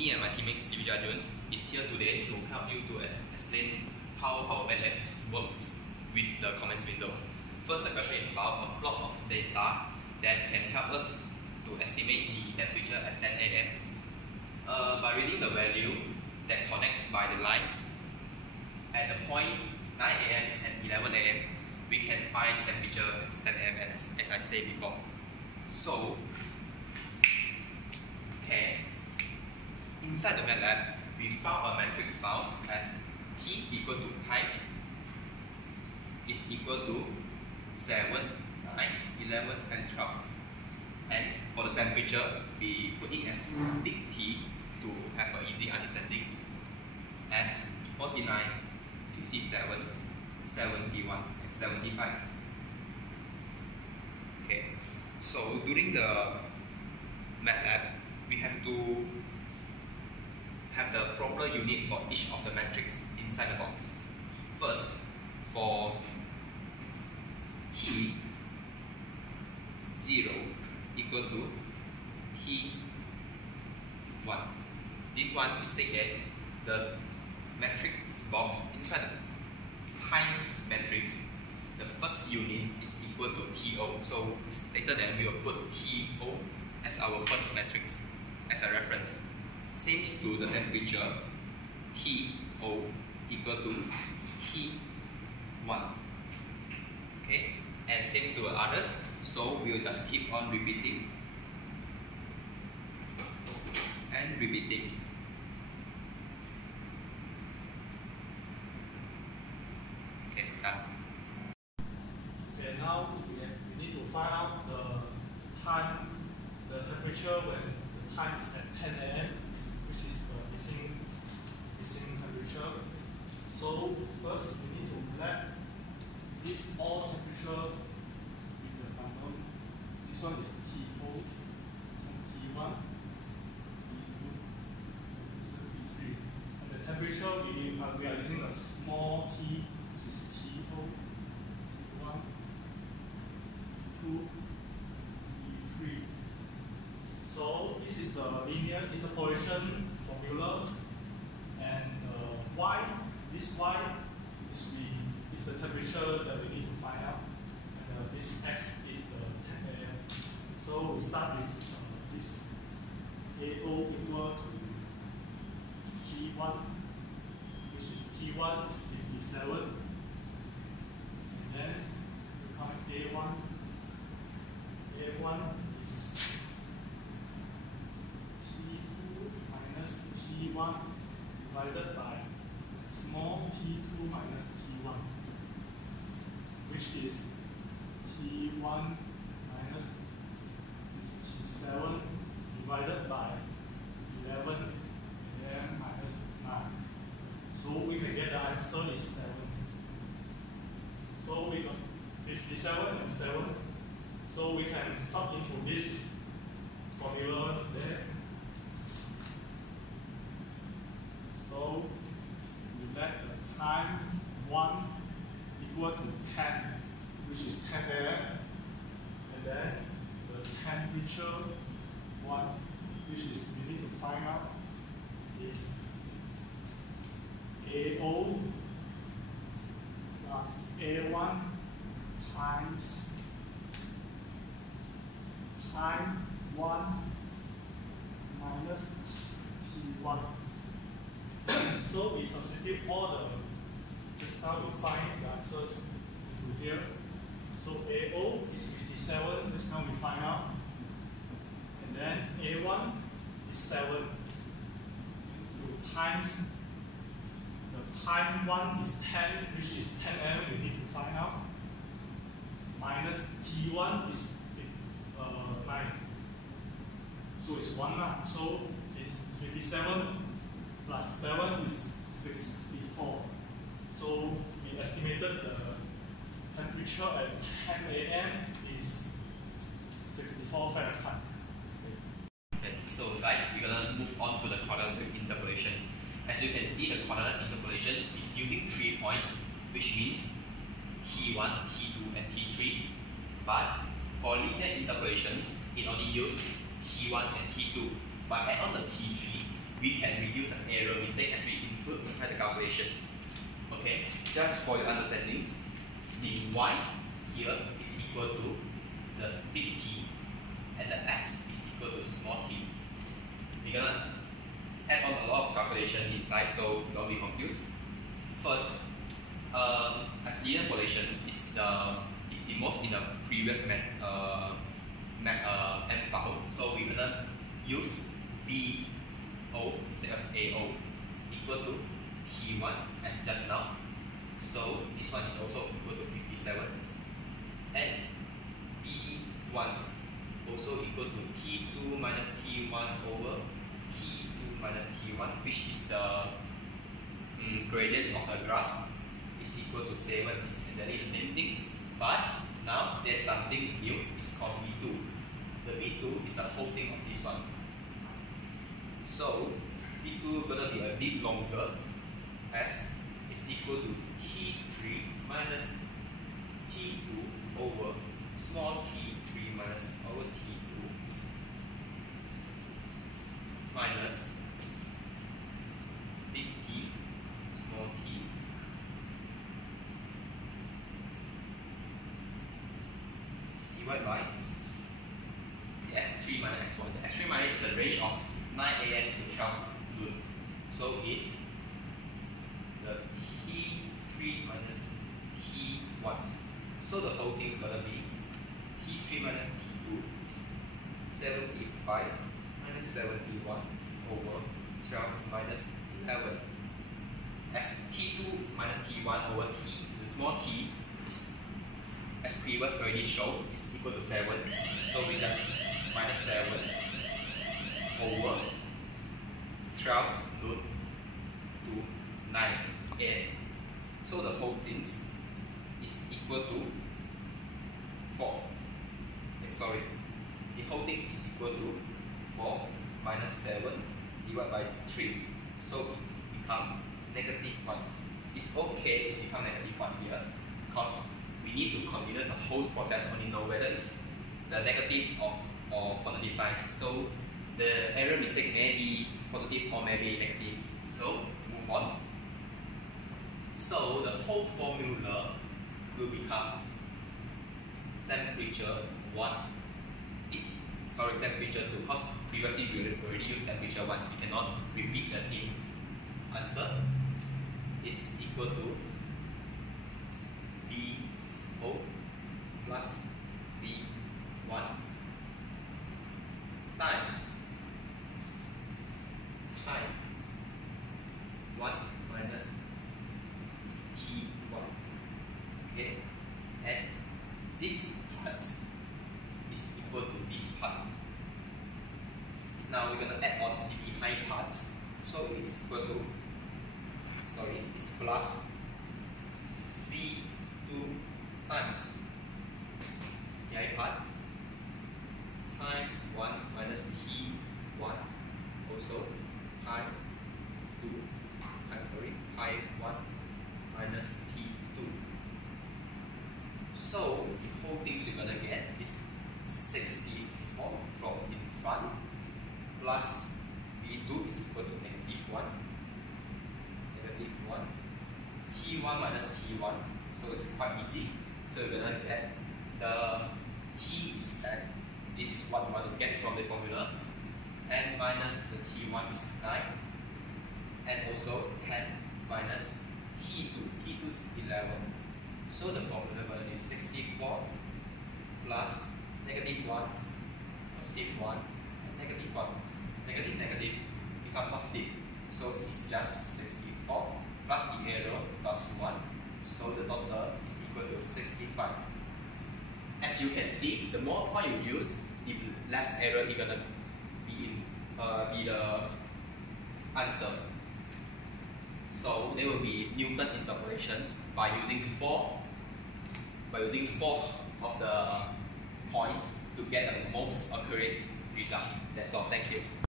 me and my teammates Livia Jones is here today to help you to explain how our MatLab works with the comments window. First, the question is about a block of data that can help us to estimate the temperature at 10 AM. By reading the value that connects by the lines at the point 9 AM and 11 AM, we can find the temperature at 10 AM as I said before. So, inside the MatLab, we found a matrix file as T equal to time is equal to 7, 9, 11, and 12. And for the temperature, we put it as big T to have an easy understanding as 49, 57, 71, and 75. Okay, so during the MatLab, we have to have the proper unit for each of the matrix inside the box. First, for T0 equal to T1. This one is taken as the matrix box inside the time matrix. The first unit is equal to TO. So later then we will put TO as our first matrix as a reference. Same to the temperature, TO equal to T1. Okay, and same to the others. So we will just keep on repeating and repeating. Okay, done. Okay, now we need to find out the time, the temperature when the time is at 10 AM, which is the missing temperature. So first we need to let this all temperature in the bundle. This one is T0, T1, T2, T3. And the temperature we are using a small t, which is T0, T1, T2, T3. So this is the linear interpolation formula, and this y is the temperature that we need to find out, and this x is the 10 AM. So we start with this AO equal to T1, which is T1 is 57, and then we come A1. A1 is T2 minus T1 divided by small t2 minus t1, which is t1 minus 57 divided by 11 and then minus 9. So we can get the answer is 7. So we got 57 and 7. So we can sub into this formula there. So we let the time 1 equal to 10, which is 10 AM, and then the temperature 1, which is we need to find out, is AO plus A1 times time 1 minus T1. So we substitute all just now we find the answers into here. So AO is 57, just now we find out. And then A1 is 7. Times the time 1 is 10, which is 10 AM, we need to find out. Minus T1 is 9. So it's 1 now. So it's 57 plus 7 is 64. So we estimated the temperature at 10 AM is 64 Fahrenheit. Okay, so guys, we're gonna move on to the quadratic interpolations. As you can see, the quadratic interpolations is using 3 points, which means T1, T2, and T3. But for linear interpolations, it only uses T1 and T2. But add on the T3 we can reduce the error mistake as we input inside the calculations. Okay, just for your understandings, the y here is equal to the big T and the x is equal to the small t. We're gonna add on a lot of calculation inside, so don't be confused. First, as linear population is involved in the previous M file, so we're gonna use BO instead of AO equal to T1 as just now. So this one is also equal to 57, and B1 also equal to T2 minus T1 over T2 minus T1, which is the gradients of the graph is equal to 7. It's exactly the same things, but now there's something new. It's called B2. The B2 is the whole thing of this one. So B2 gonna be a bit longer, as is equal to T3 minus T2 over small t3 minus over T2 minus big T small t divided by the S3 minus S1. The S3 minus is a range of 9 AM to 12 noon. So is the T3 minus T1. So the whole thing is gonna be T3 minus T2 is 75 minus 71 over 12 minus 11. As T2 minus T1 over T, the small t is, as previous already showed, is equal to 7. So we just minus 7 over 12 noon to 9 AM. So the whole thing is equal to 4. Sorry, the whole thing is equal to 4 minus 7 divided by 3. So it becomes -1. It's okay, it's become -1 here, because we need to continue the whole process only know whether it's the negative or positive signs. So the error mistake may be positive or may be negative. So move on. So the whole formula will become temperature 1 is, sorry, temperature 2, because previously we already used temperature 1, so we cannot repeat the same answer, is equal to BO plus B1 times time 1 minus T1. Okay, and this part is equal to this part. Now we're gonna add on the behind part, so it's equal to, sorry, it's plus B2 times behind part time 1 minus T1 also time 2 times, sorry, time 1 minus T2. So the whole things you're gonna get is 64 from in front plus B2 is equal to -1, T1 minus T1. So it's quite easy. So you're gonna get the T is 10. This is what you want to get from the formula, and minus the T1 is 9, and also 10 minus T2. T2 is 11. So the formula value is 64 plus -1, +1, and -1. Negative become positive. So it's just 64 plus the error plus 1. So the total is equal to 65. As you can see, the more point you use, the less error is gonna be the answer. So there will be Newton interpolations by using four of the points to get the most accurate result. That's all. Thank you.